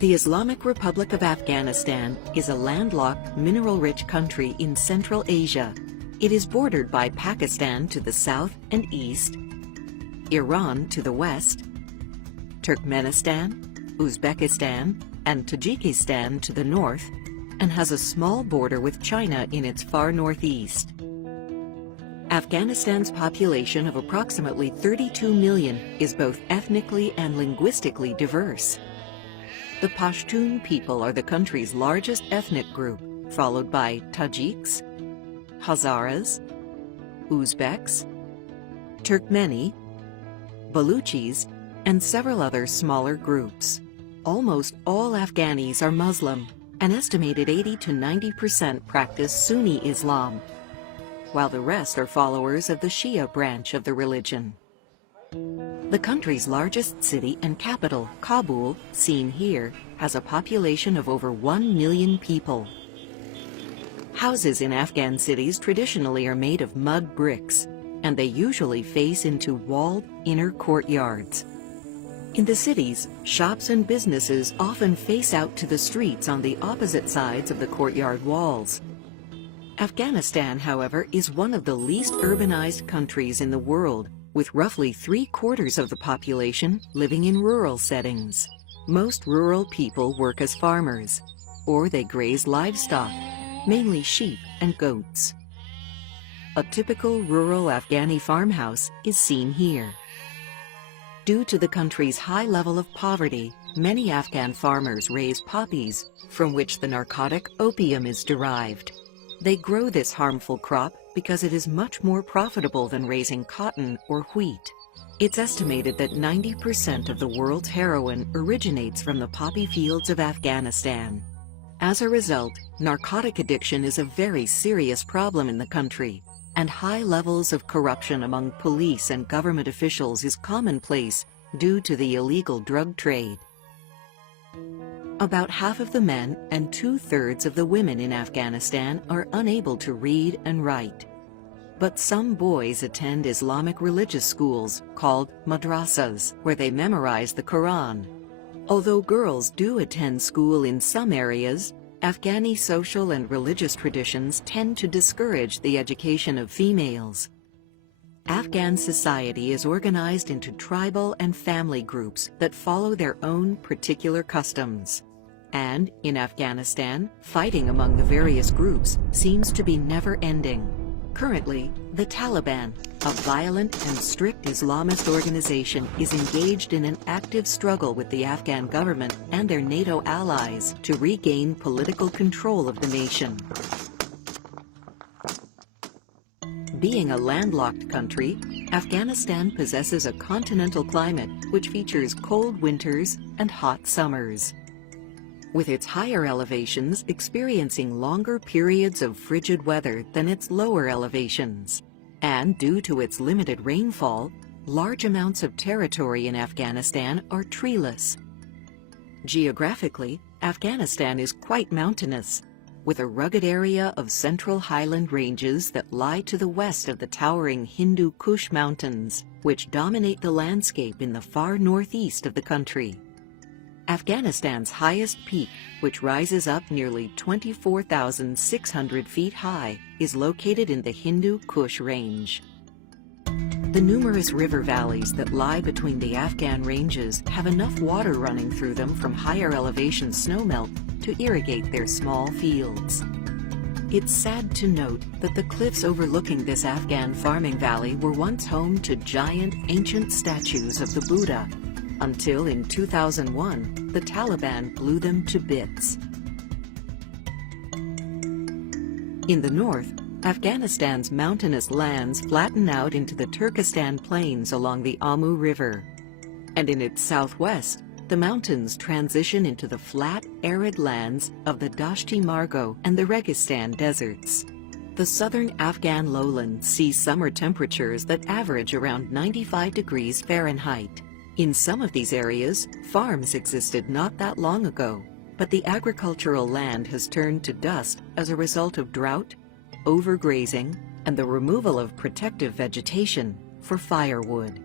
The Islamic Republic of Afghanistan is a landlocked, mineral-rich country in Central Asia. It is bordered by Pakistan to the south and east, Iran to the west, Turkmenistan, Uzbekistan, and Tajikistan to the north, and has a small border with China in its far northeast. Afghanistan's population of approximately 32 million is both ethnically and linguistically diverse. The Pashtun people are the country's largest ethnic group, followed by Tajiks, Hazaras, Uzbeks, Turkmeni, Baluchis, and several other smaller groups. Almost all Afghanis are Muslim. An estimated 80 to 90% practice Sunni Islam, while the rest are followers of the Shia branch of the religion. The country's largest city and capital, Kabul, seen here, has a population of over 1 million people. Houses in Afghan cities traditionally are made of mud bricks, and they usually face into walled inner courtyards. In the cities, shops and businesses often face out to the streets on the opposite sides of the courtyard walls. Afghanistan, however, is one of the least urbanized countries in the world, with roughly 3/4 of the population living in rural settings. Most rural people work as farmers, or they graze livestock, mainly sheep and goats. A typical rural Afghani farmhouse is seen here. Due to the country's high level of poverty, many Afghan farmers raise poppies, from which the narcotic opium is derived. They grow this harmful crop because it is much more profitable than raising cotton or wheat. It's estimated that 90% of the world's heroin originates from the poppy fields of Afghanistan. As a result, narcotic addiction is a very serious problem in the country, and high levels of corruption among police and government officials is commonplace due to the illegal drug trade. About half of the men and 2/3 of the women in Afghanistan are unable to read and write. But some boys attend Islamic religious schools called madrasas, where they memorize the Quran. Although girls do attend school in some areas, Afghani social and religious traditions tend to discourage the education of females. Afghan society is organized into tribal and family groups that follow their own particular customs. And, in Afghanistan, fighting among the various groups seems to be never-ending. Currently, the Taliban, a violent and strict Islamist organization, is engaged in an active struggle with the Afghan government and their NATO allies to regain political control of the nation. Being a landlocked country, Afghanistan possesses a continental climate which features cold winters and hot summers, with its higher elevations experiencing longer periods of frigid weather than its lower elevations. And due to its limited rainfall, large amounts of territory in Afghanistan are treeless. Geographically, Afghanistan is quite mountainous, with a rugged area of central highland ranges that lie to the west of the towering Hindu Kush Mountains, which dominate the landscape in the far northeast of the country. Afghanistan's highest peak, which rises up nearly 24,600 feet high, is located in the Hindu Kush Range. The numerous river valleys that lie between the Afghan ranges have enough water running through them from higher elevation snowmelt to irrigate their small fields. It's sad to note that the cliffs overlooking this Afghan farming valley were once home to giant ancient statues of the Buddha, until in 2001, the Taliban blew them to bits. In the north, Afghanistan's mountainous lands flatten out into the Turkestan plains along the Amu River. And in its southwest, the mountains transition into the flat, arid lands of the Dashti Margo and the Registan deserts. The southern Afghan lowlands see summer temperatures that average around 95 degrees Fahrenheit. In some of these areas, farms existed not that long ago, but the agricultural land has turned to dust as a result of drought, overgrazing, and the removal of protective vegetation for firewood.